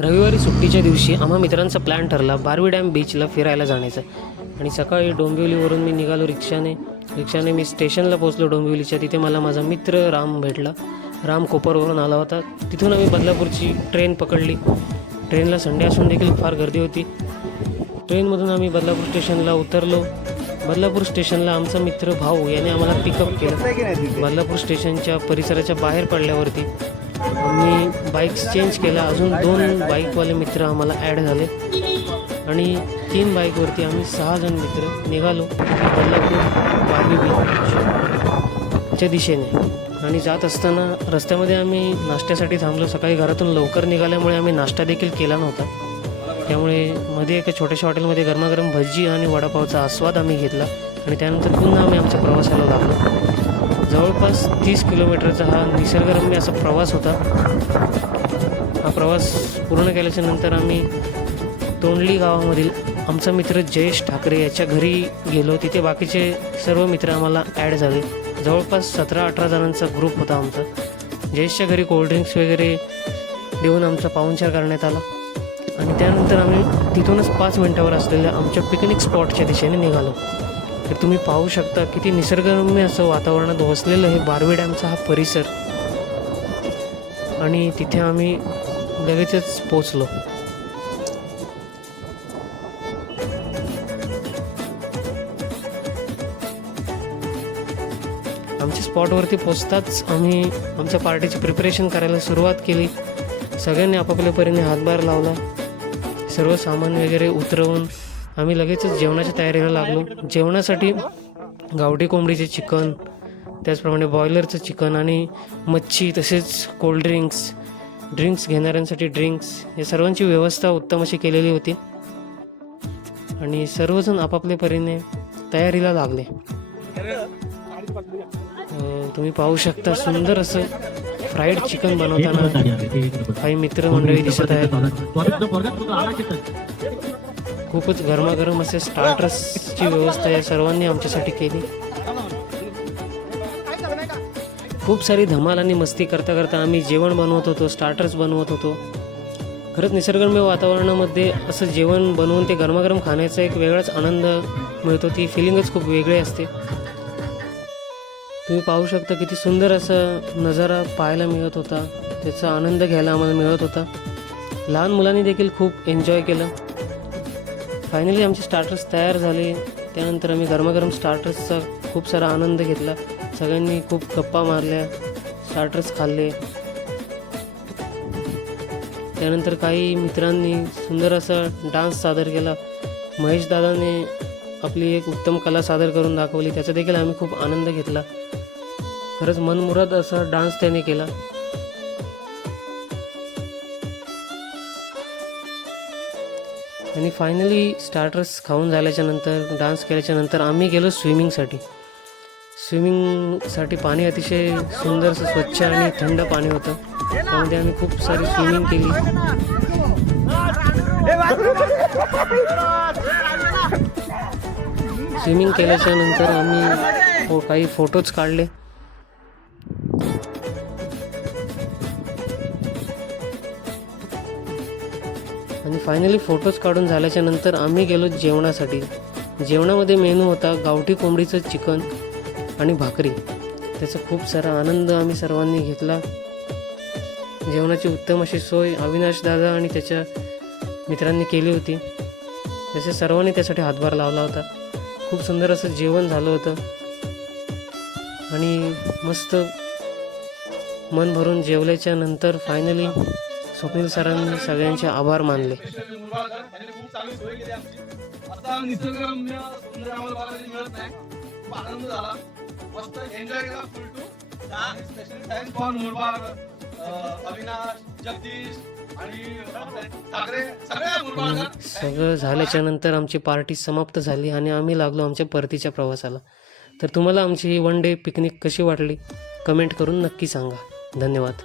रविवारी सुट्टीच्या दिवशी आम्हा मित्रांचा प्लॅन ठरला बारवी डॅम बीचला फिरायला जाण्याचा. आणि सकाळी डोंबिवलीवरून मी निघालो रिक्षाने मी स्टेशनला पोहोचलो डोंबिवलीच्या. तिथे मला माझा मित्र राम भेटला. राम कोपरवरून आला होता. तिथून आम्ही बदलापूरची ट्रेन पकडली. ट्रेनला संडे असून देखील फार गर्दी होती. ट्रेनमधून आम्ही बदलापूर स्टेशनला उतरलो. बदलापूर स्टेशनला आमचा मित्र भाऊ याने आम्हाला पिकअप केलं. बदलापूर स्टेशनच्या परिसराच्या बाहेर पडल्यावरती आम्ही बाईक्स चेंज केला. अजून 2 बाईकवाले मित्र आम्हाला ॲड झाले आणि 3 बाईकवरती आम्ही 6 जण मित्र निघालो बदलापूर बारवी बीचच्या दिशेने. आणि जात असताना रस्त्यामध्ये आम्ही नाश्त्यासाठी थांबलो. सकाळी घरातून लवकर निघाल्यामुळे आम्ही नाश्ता देखील केला नव्हता. त्यामुळे मध्ये एका छोट्याशा हॉटेलमध्ये गरमागरम भजी आणि वडापावचा आस्वाद आम्ही घेतला आणि त्यानंतर पुन्हा आम्ही आमच्या प्रवासाला लागलो. जवळपास 30 किलोमीटरचा हा निसर्गरम्य असा प्रवास होता. हा प्रवास पूर्ण केल्याच्या नंतर आम्ही तोंडली गावामधील आमचा मित्र जयेश ठाकरे याच्या घरी गेलो. तिथे बाकीचे सर्व मित्र आम्हाला ॲड झाले. जवळपास 17-18 जणांचा ग्रुप होता आमचा. जयेशच्या घरी कोल्ड्रिंक्स वगैरे देऊन आमचा पाहुणचार करण्यात आला आणि त्यानंतर आम्ही तिथूनच 5 मिनिटावर असलेल्या आमच्या पिकनिक स्पॉटच्या दिशेने निघालो. तर तुम्ही पाहू शकता किती निसर्गरम्य असं वातावरणात वसलेलं हे बारवी डॅमचा हा परिसर. आणि तिथे आम्ही लगेचच पोचलो. आमच्या स्पॉटवरती पोचताच आम्ही आमच्या पार्टीची प्रिपरेशन करायला सुरुवात केली. सगळ्यांनी आपापल्या परीने हातभार लावला. सर्व सामान वगैरे उतरवून आम्ही लगेचच जेवणाच्या तयारीला लागलो. जेवणासाठी गावठी कोंबडीचे चिकन, त्याचप्रमाणे बॉयलरचं चिकन आणि मच्छी, तसेच ड्रिंक्स घेणाऱ्यांसाठी ड्रिंक्स, या सर्वांची व्यवस्था उत्तम अशी केलेली होती. आणि सर्वजण आपापल्या परीने तयारीला लागले. तुम्ही पाहू शकता सुंदर असं फ्राईड चिकन बनवताना काही मित्रमंडळी दिसत आहेत. खूपच गरमागरम असे स्टार्टर्सची व्यवस्था या सर्वांनी आमच्यासाठी केली. खूप सारी धमाल आणि मस्ती करता करता आम्ही जेवण बनवत होतो, स्टार्टर्स बनवत होतो. खरंच निसर्गरम्य वातावरणामध्ये असं जेवण बनवून ते गरमागरम खाण्याचा एक वेगळाच आनंद मिळतो. ती फिलिंगच खूप वेगळी असते. तुम्ही पाहू शकता किती सुंदर असा नजारा पाहायला मिळत होता. त्याचा आनंद घ्यायला आम्हाला मिळत होता. लहान मुलांनी देखील खूप एन्जॉय केलं. फायनली आमचे स्टार्टर्स तयार झाले. त्यानंतर आम्ही गरमागरम स्टार्टर्सचा खूप सारा आनंद घेतला. सगळ्यांनी खूप गप्पा मारल्या, स्टार्टर्स खाल्ले. त्यानंतर काही मित्रांनी सुंदर असा डान्स सादर केला. महेश दादाने आपली एक उत्तम कला सादर करून दाखवली. त्याचा देखील आम्ही खूप आनंद घेतला. खरंच मनमुराद असा डान्स त्याने केला. आणि फायनली स्टार्टर्स खाऊन झाल्याच्या नंतर, डान्स केल्याच्या नंतर आम्ही गेलो स्विमिंगसाठी. पाणी अतिशय सुंदर स्वच्छ आणि थंड पाणी होतं. त्यामध्ये आम्ही खूप सारी स्विमिंग केली. स्विमिंग केल्याच्या नंतर आम्ही काही फोटोज काढले. आणि फायनली फोटोज काढून झाल्याच्या नंतर आम्ही गेलो जेवणासाठी. जेवणामध्ये मेनू होता गावठी कोंबडीचं चिकन आणि भाकरी. त्याचा खूप सारा आनंद आम्ही सर्वांनी घेतला. जेवणाची उत्तम अशी सोय अविनाश दादा आणि त्याच्या मित्रांनी केली होती. तसे सर्वांनी त्यासाठी हातभार लावला होता. खूप सुंदर असं जेवण झालं होतं आणि मस्त मन भरून जेवल्याच्या नंतर फायनली स्वप्नील सरांनी सगळ्यांचे आभार मानले. सगळं झाल्याच्या नंतर आमची पार्टी समाप्त झाली आणि आम्ही लागलो आमच्या परतीच्या प्रवासाला. तर तुम्हाला आमची ही 1 डे पिकनिक कशी वाटली कमेंट करून नक्की सांगा. धन्यवाद.